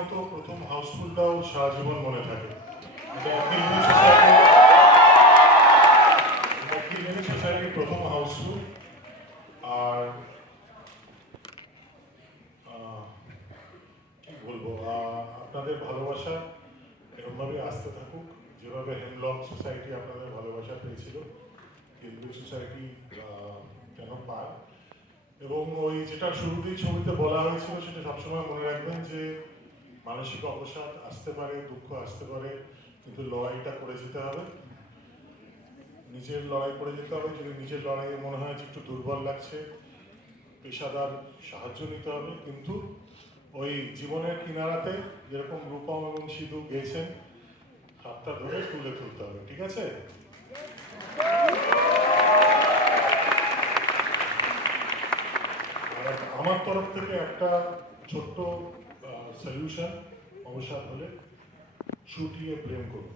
মতো প্রথম হাউসফুলটাও সারা জীবন মনে থাকে। এটা কিলবিলি সোসাইটির প্রথম হাউসফুল। আর কি বলবো, আপনাদের ভালোবাসা এরকমভাবে আসতে থাকুক, যেভাবে হেমলক সোসাইটি আপনাদের ভালোবাসা পেয়েছিল, কিলবিলি সোসাইটি যেন পায়। এবং ওই যেটা শুরুতেই ছবিতে বলা হয়েছিল সেটা সবসময় মনে রাখবেন যে মানসিক অবসাদ আসতে পারে, দুঃখ আসতে পারে, কিন্তু লড়াইটা করে যেতে হবে, নিজের লড়াই করে যেতে হবে। যদি নিজের লড়াইয়ে মনে হয় যে একটু দুর্বল লাগছে, পেশাদার সাহায্য নিতে হবে, কিন্তু ওই জীবনের কিনারাতে যেরকম রূপম এবং সিধু গেছেন, হাতটা ধরে তুলে তুলতে হবে, ঠিক আছে? আর আমার তরফ থেকে একটা ছোট্ট সলিউশন, অবসাদ হলে ছুটিয়ে প্রেম করুন।